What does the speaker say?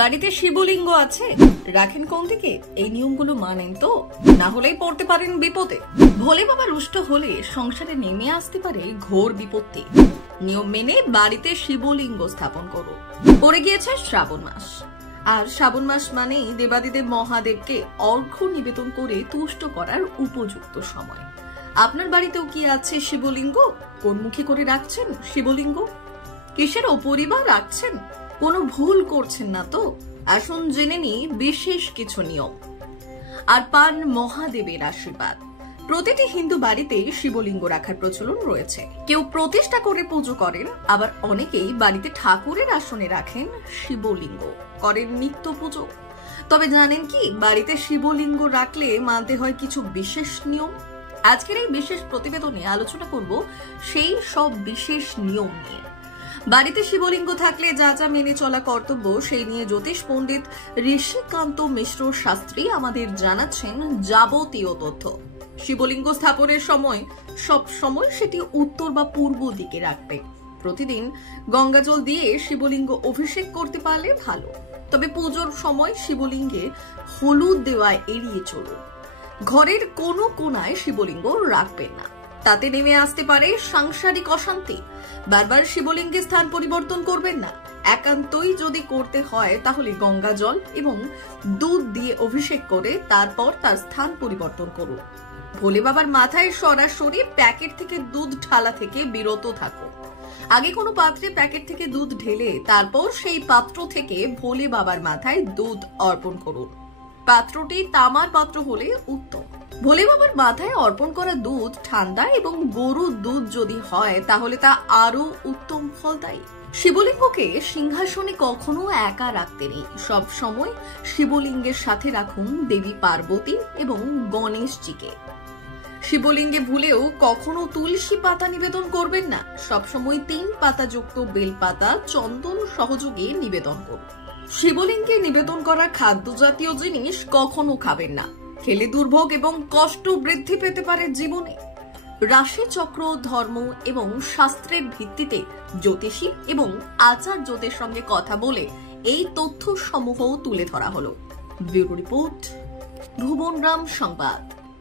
বাড়িতে শিবলিঙ্গ আছে, রাখেন কোন দিকে? এই নিয়মগুলো মানেন তো? না হলেই পড়তে পারেন বিপদে। ভোলে বাবা রুষ্ট হলে সংসারে নেমে আসতে পারে ঘোর বিপত্তি। নিয়ম মেনে বাড়িতে শিবলিঙ্গ স্থাপন করুন। পড়ে গিয়েছে শ্রাবণ মাস, আর শ্রাবণ মাস মানেই দেবাদিদেব মহাদেবকে অর্ঘ্য নিবেদন করে তুষ্ট করার উপযুক্ত সময়। আপনার বাড়িতেও কি আছে শিবলিঙ্গ? কোন মুখে করে রাখছেন শিবলিঙ্গ? কিসের ওপরই বা রাখছেন? কোনো ভুল করছেন না তো? আসুন জেনে নিই বিশেষ কিছু নিয়ম আর পান মহাদেবের আশীর্বাদ। প্রতিটি হিন্দু বাড়িতে শিবলিঙ্গ রাখার প্রচলন রয়েছে। কেউ প্রতিষ্ঠা করে পুজো করেন, আবার অনেকেই বাড়িতে ঠাকুরের আসনে রাখেন শিবলিঙ্গ, করেন নিত্য পুজো। তবে জানেন কি, বাড়িতে শিবলিঙ্গ রাখলে মানতে হয় কিছু বিশেষ নিয়ম। আজকের এই বিশেষ প্রতিবেদনে আলোচনা করব সেই সব বিশেষ নিয়ম নিয়ে। বাড়িতে শিবলিঙ্গ থাকলে যা যা মেনে চলা কর্তব্য, সেই নিয়ে জ্যোতিষ পণ্ডিত ঋষিকান্ত মিশ্র শাস্ত্রী আমাদের জানাচ্ছেন যাবতীয় তথ্য। শিবলিঙ্গ স্থাপনের সময় সব সময় সেটি উত্তর বা পূর্ব দিকে রাখবে। প্রতিদিন গঙ্গাজল দিয়ে শিবলিঙ্গ অভিষেক করতে পারলে ভালো। তবে পুজোর সময় শিবলিঙ্গে হলুদ দেওয়া এড়িয়ে চলুন। ঘরের কোনো কোনায় শিবলিঙ্গ রাখবেন না, তাতে নেমে আসতে পারে সাংসারিক অশান্তি। বারবার শিবলিঙ্গে স্থান পরিবর্তন করবেন না। একান্তই যদি করতে হয় তাহলে গঙ্গা জল এবং দুধ দিয়ে অভিষেক করে তারপর তার স্থান পরিবর্তন করুন। ভোলে বাবার মাথায় সরাসরি প্যাকেট থেকে দুধ ঢালা থেকে বিরত থাকুন। আগে কোনো পাত্রে প্যাকেট থেকে দুধ ঢেলে তারপর সেই পাত্র থেকে ভোলে বাবার মাথায় দুধ অর্পণ করুন। পাত্রটি তামার পাত্র হলে উত্তম। ভোলে বাবার মাথায় অর্পণ করা দুধ ঠান্ডা এবং গরুর দুধ যদি হয় তাহলে তা আরো উত্তম ফলদায়ী। শিবলিঙ্গকে সিংহাসনে কখনো একা রাখতে নেই। সব সময় শিবলিঙ্গের সাথে রাখুন দেবী পার্বতী এবং গণেশজিকে। শিবলিঙ্গে ভুলেও কখনো তুলসী পাতা নিবেদন করবেন না। সবসময় 3 পাতাযুক্ত বেলপাতা চন্দন সহযোগে নিবেদন করুন। শিবলিঙ্গে নিবেদন করা খাদ্য জাতীয় জিনিস কখনো খাবেন না। খেলে দুর্ভোগ এবং কষ্ট বৃদ্ধি পেতে পারে জীবনে। রাশি চক্র, ধর্ম এবং শাস্ত্রের ভিত্তিতে জ্যোতিষী এবং আচার্যদের সঙ্গে কথা বলে এই তথ্য সমূহ তুলে ধরা হলো। ব্যুরো রিপোর্ট, ভুবনরাম সংবাদ।